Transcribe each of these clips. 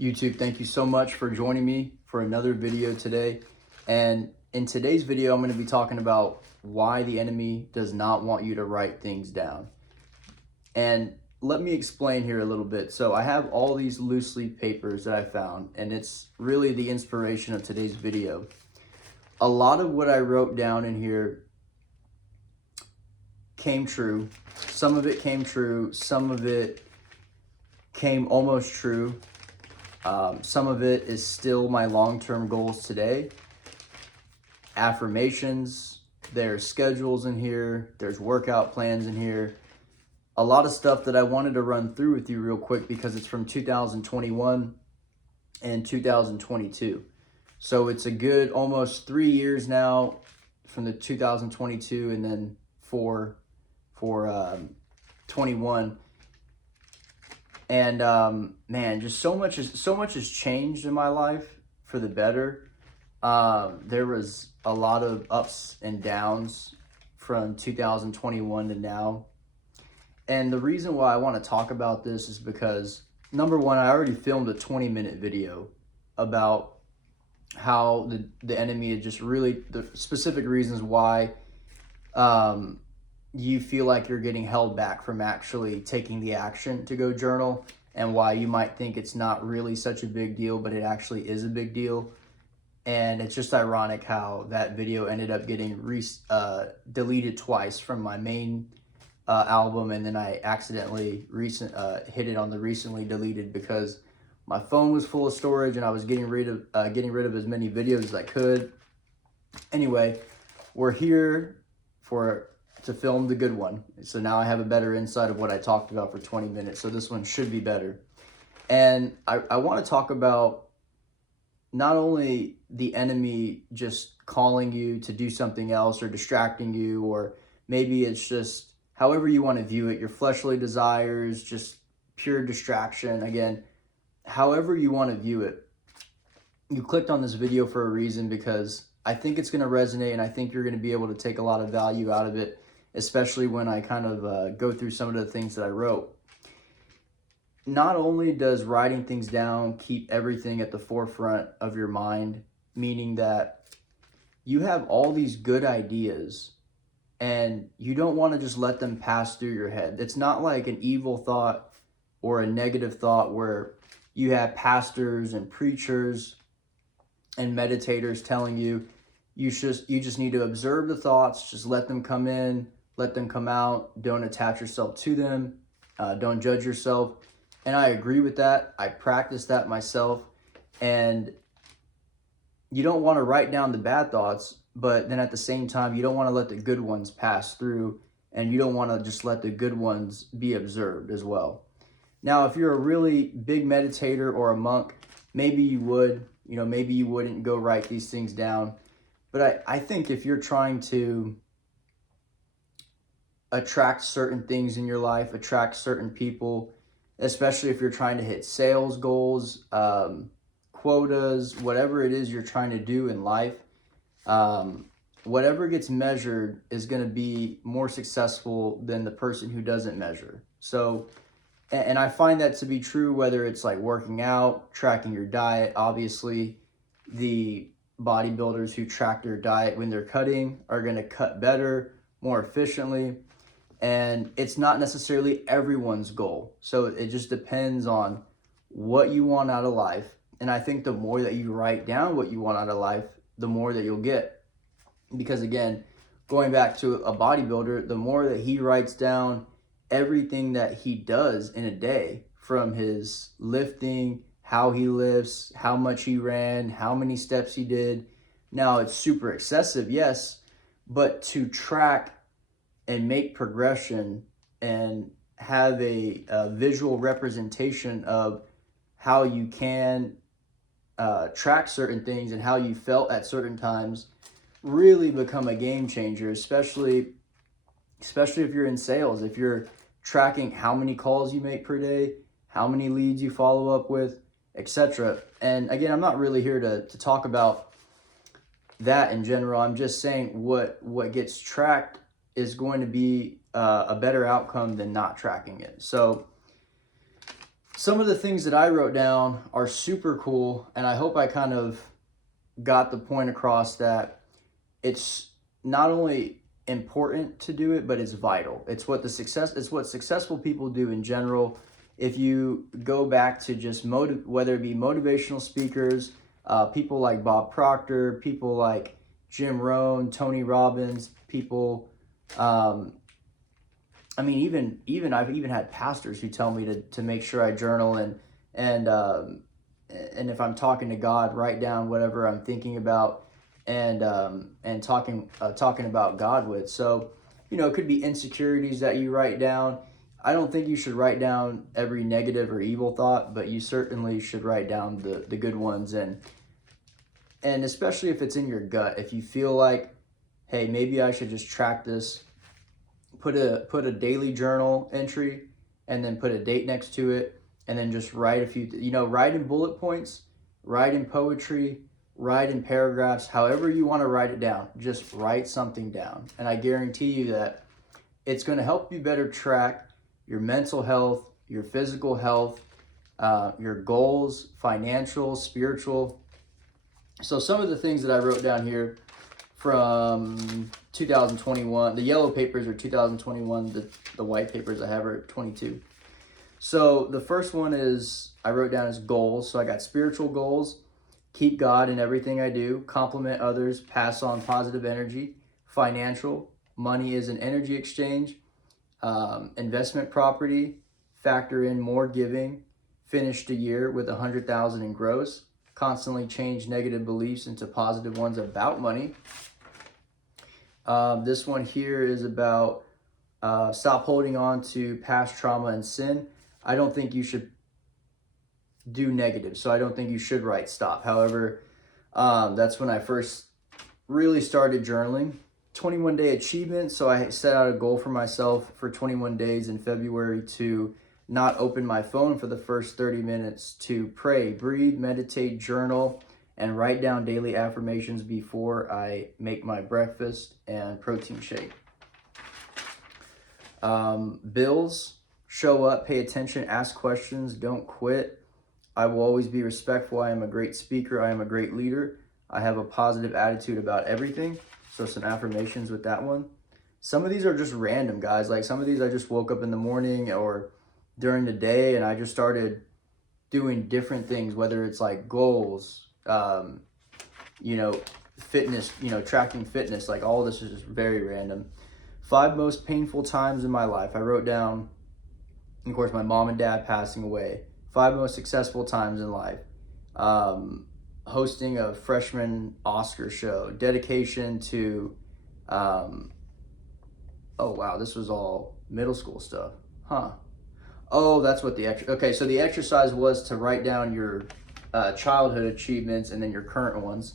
YouTube, thank you so much for joining me for another video today. And in today's video, I'm going to be talking about why the enemy does not want you to write things down. And let me explain here a little bit. So I have all these loose leaf papers that I found, and it's really the inspiration of today's video. A lot of what I wrote down in here came true. Some of it came true. Some of it came almost true. Some of it is still my long-term goals today. Affirmations, there's schedules in here, there's workout plans in here. A lot of stuff that I wanted to run through with you real quick because it's from 2021 and 2022. So it's a good almost 3 years now from the 2022 and then for 21. And man, just so much has changed in my life for the better. There was a lot of ups and downs from 2021 to now. And the reason why I want to talk about this is because, number one, I already filmed a 20-minute video about how the enemy is just really, the specific reasons why you feel like you're getting held back from actually taking the action to go journal, and why you might think it's not really such a big deal, but it actually is a big deal. And it's just ironic how that video ended up getting deleted twice from my main album, and then I accidentally hit it on the recently deleted because my phone was full of storage and I was getting rid of as many videos as I could. Anyway, we're here to film the good one. So now I have a better insight of what I talked about for 20 minutes. So this one should be better. And I want to talk about not only the enemy just calling you to do something else or distracting you, or maybe it's just however you want to view it, your fleshly desires, just pure distraction. Again, however you want to view it. You clicked on this video for a reason, because I think it's going to resonate, and I think you're going to be able to take a lot of value out of it, especially when I kind of go through some of the things that I wrote. Not only does writing things down keep everything at the forefront of your mind, meaning that you have all these good ideas and you don't want to just let them pass through your head. It's not like an evil thought or a negative thought where you have pastors and preachers and meditators telling you you just need to observe the thoughts, just let them come in, let them come out, don't attach yourself to them, don't judge yourself. And I agree with that. I practice that myself. And you don't want to write down the bad thoughts, but then at the same time, you don't want to let the good ones pass through, and you don't want to just let the good ones be observed as well. Now, if you're a really big meditator or a monk, maybe you would, maybe you wouldn't go write these things down. But I think if you're trying to attract certain things in your life, attract certain people, especially if you're trying to hit sales goals, quotas, whatever it is you're trying to do in life, whatever gets measured is going to be more successful than the person who doesn't measure. So, and I find that to be true whether it's like working out, tracking your diet. Obviously, the bodybuilders who track their diet when they're cutting are going to cut better, more efficiently. And it's not necessarily everyone's goal. So it just depends on what you want out of life. And I think the more that you write down what you want out of life, the more that you'll get. Because again, going back to a bodybuilder, the more that he writes down everything that he does in a day, from his lifting, how he lifts, how much he ran, how many steps he did. Now, it's super excessive, yes, but to track and make progression and have a visual representation of how you can track certain things and how you felt at certain times really become a game changer, especially if you're in sales. If you're tracking how many calls you make per day, how many leads you follow up with, etc. And again, I'm not really here to talk about that in general. I'm just saying what gets tracked is going to be a better outcome than not tracking it. So some of the things that I wrote down are super cool, and I hope I kind of got the point across that it's not only important to do it, but it's vital. It's what successful people do in general. If you go back to just whether it be motivational speakers, people like Bob Proctor, people like Jim Rohn, Tony Robbins, people, I mean, I've even had pastors who tell me to make sure I journal and if I'm talking to God, write down whatever I'm thinking about and talking about God with. So, it could be insecurities that you write down. I don't think you should write down every negative or evil thought, but you certainly should write down the good ones, and especially if it's in your gut. If you feel like, hey, maybe I should just track this, put a daily journal entry and then put a date next to it, and then just write a few, write in bullet points, write in poetry, write in paragraphs, however you want to write it down. Just write something down, and I guarantee you that it's going to help you better track your mental health, your physical health, your goals, financial, spiritual. So some of the things that I wrote down here from 2021, the yellow papers are 2021, the white papers I have are 22. So the first one is, I wrote down as goals. So I got spiritual goals: keep God in everything I do, compliment others, pass on positive energy. Financial, money is an energy exchange. Investment property, factor in more giving, finished a year with 100,000 in gross, constantly change negative beliefs into positive ones about money. This one here is about stop holding on to past trauma and sin. I don't think you should do negative, so I don't think you should write stop. However, that's when I first really started journaling. 21-day achievement. So I set out a goal for myself for 21 days in February to not open my phone for the first 30 minutes, to pray, breathe, meditate, journal, and write down daily affirmations before I make my breakfast and protein shake. Bills: show up, pay attention, ask questions, don't quit. I will always be respectful. I am a great speaker. I am a great leader. I have a positive attitude about everything. So some affirmations with that one. Some of these are just random, guys. Like some of these I just woke up in the morning or during the day and I just started doing different things, whether it's like goals, fitness, tracking fitness. Like all this is just very random. 5 most painful times in my life. I wrote down, of course, my mom and dad passing away. 5 most successful times in life. Hosting a freshman Oscar show. Dedication to, oh wow, this was all middle school stuff. Huh. Oh, that's what okay, so the exercise was to write down your childhood achievements and then your current ones.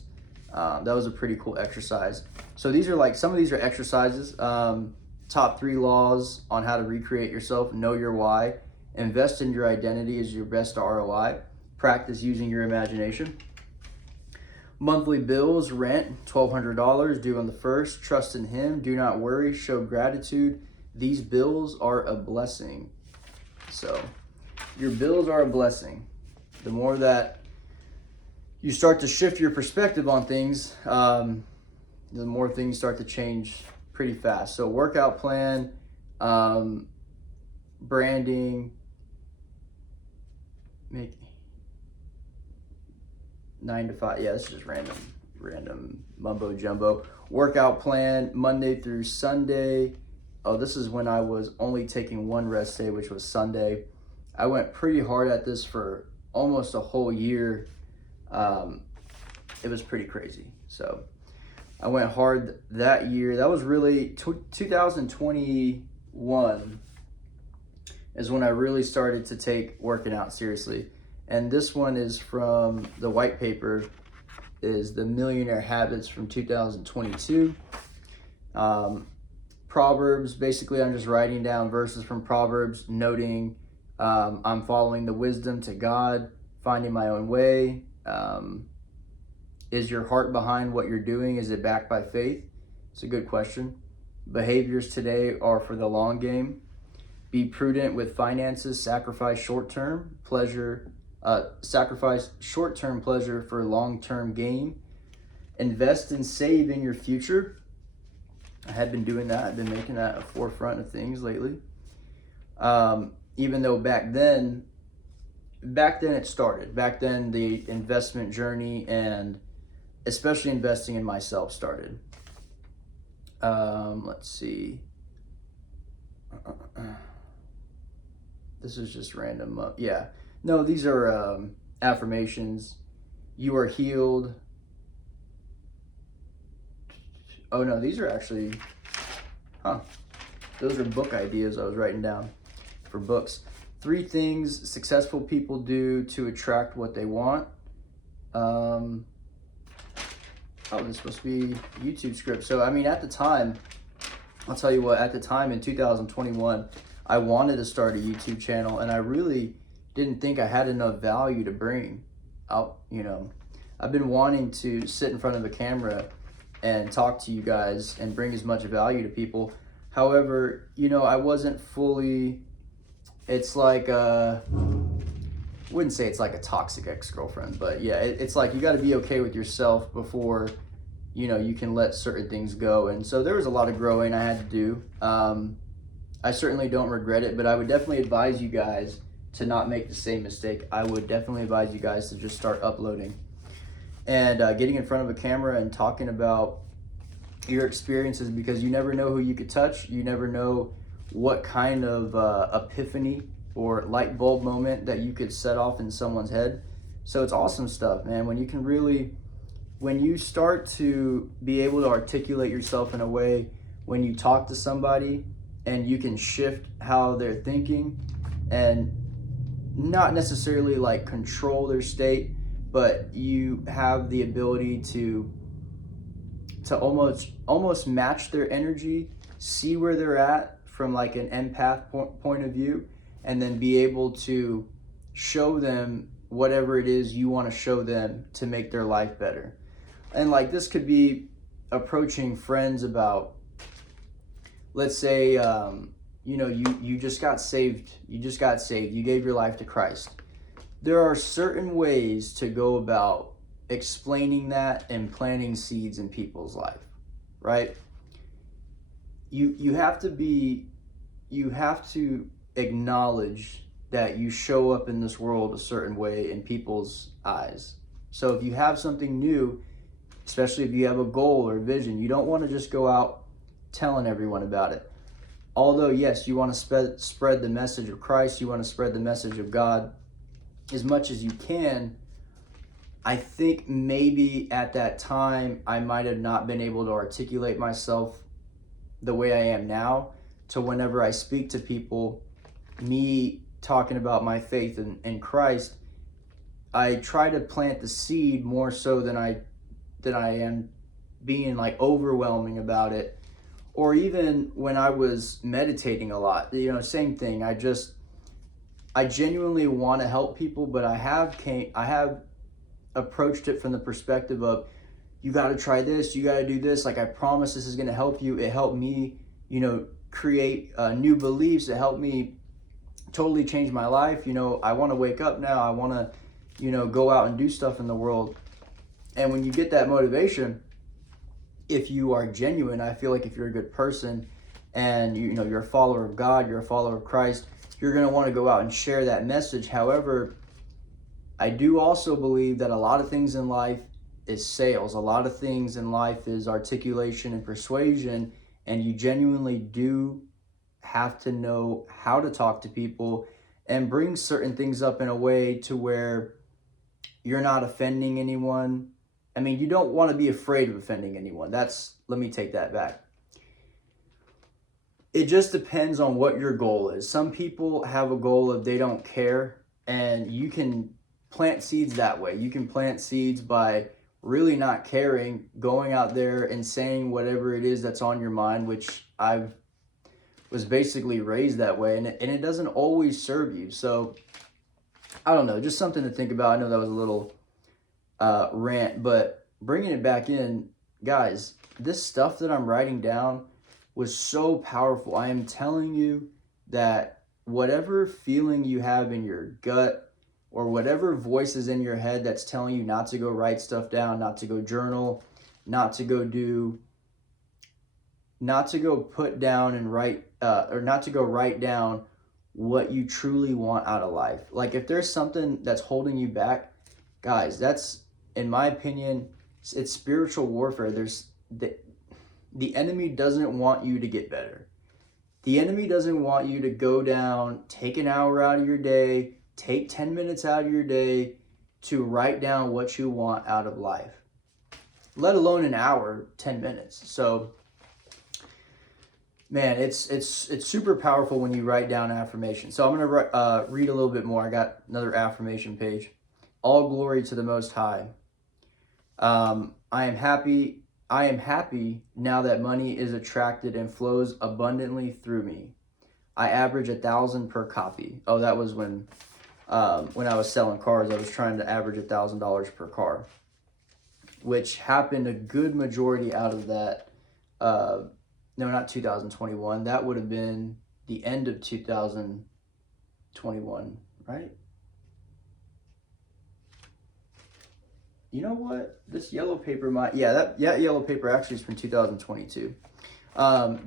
That was a pretty cool exercise. So these are some of these are exercises. Top 3 laws on how to recreate yourself. Know your why. Invest in your identity is your best ROI. Practice using your imagination. Monthly bills: rent, $1,200 due on the 1st. Trust in Him. Do not worry. Show gratitude. These bills are a blessing. So your bills are a blessing. The more that you start to shift your perspective on things, the more things start to change pretty fast. So workout plan, branding, make 9 to 5. Yeah, this is just random mumbo jumbo. Workout plan, Monday through Sunday. Oh, this is when I was only taking 1 rest day, which was Sunday. I went pretty hard at this for almost a whole year. It was pretty crazy. So I went hard that year. That was really 2021 is when I really started to take working out seriously. And this one is from the white paper, is the Millionaire Habits from 2022. Proverbs, basically I'm just writing down verses from Proverbs, noting I'm following the wisdom to God, finding my own way. Is your heart behind what you're doing? Is it backed by faith? It's a good question. Behaviors today are for the long game. Be prudent with finances, sacrifice short-term pleasure for long-term gain. Invest and save in your future. I have been doing that. I've been making that a forefront of things lately. Even though back then it started. Back then the investment journey and especially investing in myself started. Let's see. This is just random. Yeah. No, these are affirmations. You are healed. Oh no, these are actually, those are book ideas I was writing down for books. 3 things successful people do to attract what they want. Oh, this is supposed to be YouTube script. So, I mean, at the time, I'll tell you what, at the time in 2021, I wanted to start a YouTube channel, and I really didn't think I had enough value to bring out, you know. I've been wanting to sit in front of a camera and talk to you guys and bring as much value to people. However, you know, I wasn't fully, it's like, wouldn't say it's like a toxic ex-girlfriend, but yeah, it's like you got to be okay with yourself before, you know, you can let certain things go. And so there was a lot of growing I had to do. I certainly don't regret it, but I would definitely advise you guys to not make the same mistake. I would definitely advise you guys to just start uploading and getting in front of a camera and talking about your experiences, because you never know who you could touch. You never know what kind of epiphany or light bulb moment that you could set off in someone's head. So it's awesome stuff, man. When you start to be able to articulate yourself in a way, when you talk to somebody and you can shift how they're thinking and not necessarily like control their state, but you have the ability to almost match their energy, see where they're at from like an empath point of view, and then be able to show them whatever it is you want to show them to make their life better. And like this could be approaching friends about, let's say, you know, you just got saved. You gave your life to Christ. There are certain ways to go about explaining that and planting seeds in people's life, right? You have to acknowledge that you show up in this world a certain way in people's eyes. So if you have something new, especially if you have a goal or a vision, you don't want to just go out telling everyone about it. Although, yes, you want to spread the message of Christ, you want to spread the message of God as much as you can. I think maybe at that time, I might have not been able to articulate myself the way I am now. So whenever I speak to people, me talking about my faith in Christ, I try to plant the seed more so than I am being like overwhelming about it. Or even when I was meditating a lot, you know, same thing. I genuinely want to help people, but I have approached it from the perspective of, you got to try this, you got to do this. Like, I promise this is going to help you. It helped me, you know, create new beliefs. It helped me totally change my life. You know, I want to wake up now. I want to, you know, go out and do stuff in the world. And when you get that motivation, if you are genuine, I feel like if you're a good person and you know you're a follower of God, you're a follower of Christ, you're going to want to go out and share that message. However, I do also believe that a lot of things in life is sales. A lot of things in life is articulation and persuasion, and you genuinely do have to know how to talk to people and bring certain things up in a way to where you're not offending anyone. I mean, you don't want to be afraid of offending anyone. Let me take that back. It just depends on what your goal is. Some people have a goal of they don't care, and you can plant seeds that way. You can plant seeds by really not caring, going out there and saying whatever it is that's on your mind, which I was basically raised that way, and it doesn't always serve you. So, I don't know, just something to think about. I know that was a little rant, but bringing it back in, guys, this stuff that I'm writing down was so powerful. I am telling you that whatever feeling you have in your gut or whatever voice is in your head that's telling you not to go write stuff down, not to go journal, not to go do, not to go put down and write, or not to go write down what you truly want out of life. Like if there's something that's holding you back, guys, that's, in my opinion, it's spiritual warfare. The enemy doesn't want you to get better. The enemy doesn't want you to go down, take an hour out of your day, take 10 minutes out of your day to write down what you want out of life, let alone an hour, 10 minutes. So, man, it's super powerful when you write down affirmations. So I'm going to read a little bit more. I got another affirmation page. All glory to the Most High. I am happy now that money is attracted and flows abundantly through me. I average 1,000 per copy. Oh, that was when I was selling cars. I was trying to average $1,000 per car, which happened a good majority out of that. No, not 2021. That would have been the end of 2021, right? You know what? This yellow paper might, that yellow paper actually is from 2022.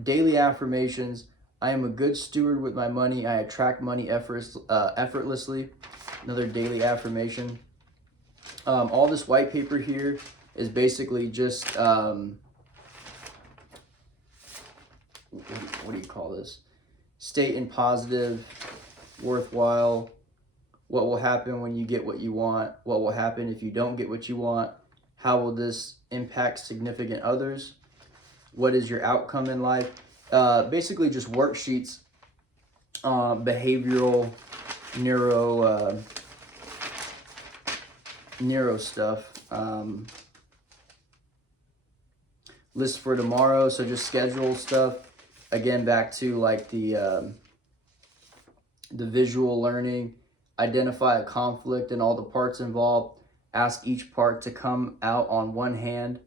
Daily affirmations. I am a good steward with my money. I attract money effortlessly. Another daily affirmation. All this white paper here is basically just, what do you call this? Stating positive, worthwhile. What will happen when you get what you want? What will happen if you don't get what you want? How will this impact significant others? What is your outcome in life? Basically just worksheets, behavioral, neuro stuff. List for tomorrow, so just schedule stuff. Again, back to like the visual learning. Identify a conflict in all the parts involved. Ask each part to come out on one hand,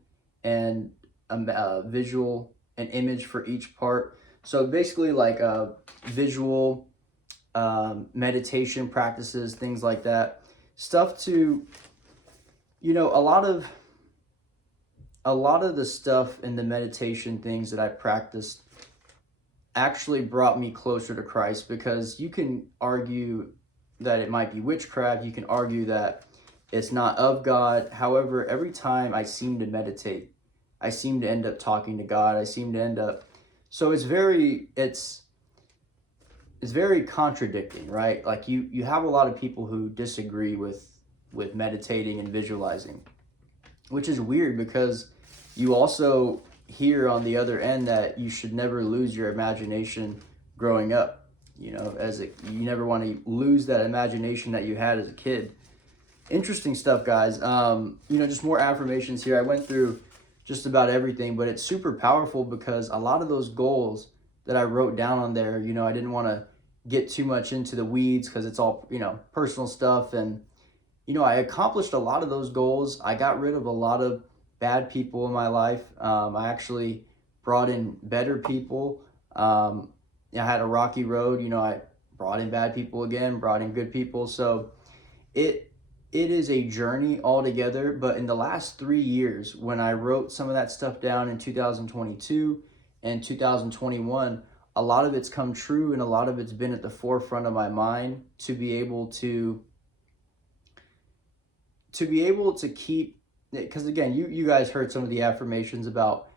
and a visual, an image for each part. So basically like visual meditation practices, things like that. Stuff to, a lot of the stuff in the meditation things that I practiced actually brought me closer to Christ, because you can argue that it might be witchcraft. You can argue that it's not of God. However, every time I seem to meditate, I seem to end up talking to God. I seem to end up, so it's very contradicting, right? Like you have a lot of people who disagree with meditating and visualizing, which is weird, because you also hear on the other end that you should never lose your imagination growing up. You never want to lose that imagination that you had as a kid. Interesting stuff, guys. Just more affirmations here. I went through just about everything, but it's super powerful because a lot of those goals that I wrote down on there, I didn't want to get too much into the weeds because it's all, personal stuff. And, I accomplished a lot of those goals. I got rid of a lot of bad people in my life. I actually brought in better people. I had a rocky road. I brought in bad people again, brought in good people. So it is a journey altogether. But in the last 3 years, when I wrote some of that stuff down in 2022 and 2021, a lot of it's come true, and a lot of it's been at the forefront of my mind to be able to keep, because again, you guys heard some of the affirmations about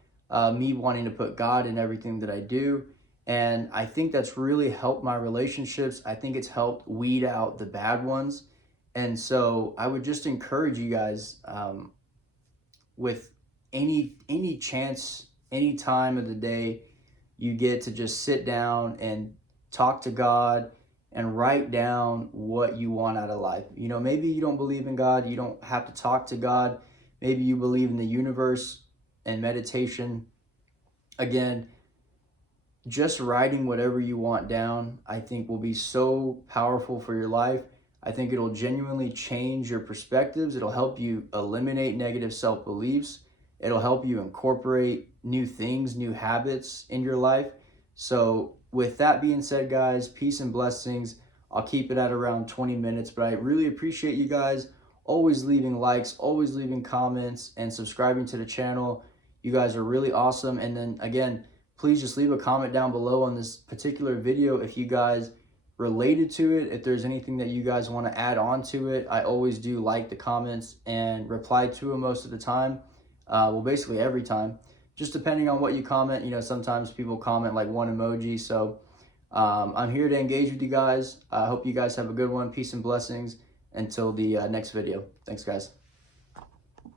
me wanting to put God in everything that I do. And I think that's really helped my relationships. I think it's helped weed out the bad ones. And so I would just encourage you guys, with any chance, any time of the day you get, to just sit down and talk to God and write down what you want out of life. Maybe you don't believe in God. You don't have to talk to God. Maybe you believe in the universe and meditation. Again, just writing whatever you want down, I think, will be so powerful for your life. I think it'll genuinely change your perspectives. It'll help you eliminate negative self-beliefs. It'll help you incorporate new things, new habits in your life. So with that being said, guys, peace and blessings. I'll keep it at around 20 minutes, but I really appreciate you guys always leaving likes, always leaving comments, and subscribing to the channel. You guys are really awesome. And then again, please just leave a comment down below on this particular video if you guys related to it, if there's anything that you guys want to add on to it. I always do like the comments and reply to them most of the time. Well, basically every time, just depending on what you comment. You know, sometimes people comment like one emoji. So I'm here to engage with you guys. I hope you guys have a good one. Peace and blessings until the next video. Thanks, guys.